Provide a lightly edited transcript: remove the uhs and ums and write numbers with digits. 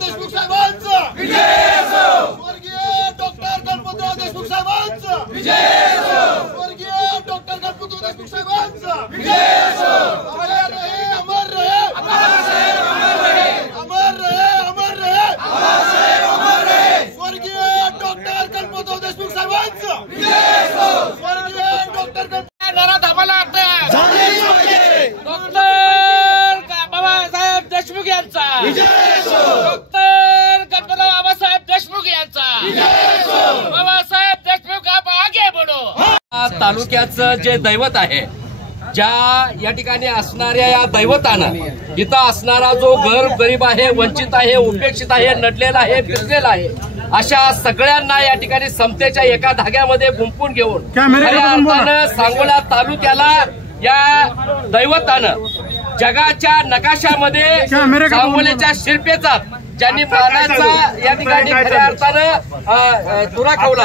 देशमुख साहेबांचा विजय असो। स्वर्गीय डॉक्टर गणपतराव देशमुख साहेबांचा विजय असो। स्वर्गीय डॉक्टर गणपतराव देशमुख साहेबांचा विजय असो। अमर रहे, अमर रहे, अमर रहे, अमर रहे, अमर रहे, अमर रहे। स्वर्गीय डॉक्टर गणपतराव देशमुख साहेबांचा विजय असो। स्वर्गीय डॉक्टर घरात आम्हाला बाबासाहेब देशमुख यांचा डॉक्टर गणपतराव बाबासाहेब देशमुख यांचा बाबासाहेब देशमुख आप आगे बढो। तालुक्याचं जे दैवत आहे, ज्या या ठिकाणी असणाऱ्या या दैवतानं इथं असणारा जो गरीब आहे, वंचित आहे, उपेक्षित आहे, नडलेला आहे, पिसलेला आहे, अशा सगळ्यांना या ठिकाणी समतेच्या एका धाग्यामध्ये गुंपून घेऊन खऱ्या अर्थानं सांगोला तालुक्याला या दैवतानं जगाच्या नकाशामध्ये सांगोल्याच्या शिरपेचा ज्यांनी मानाचा या ठिकाणी खऱ्या अर्थानं दुराखवला।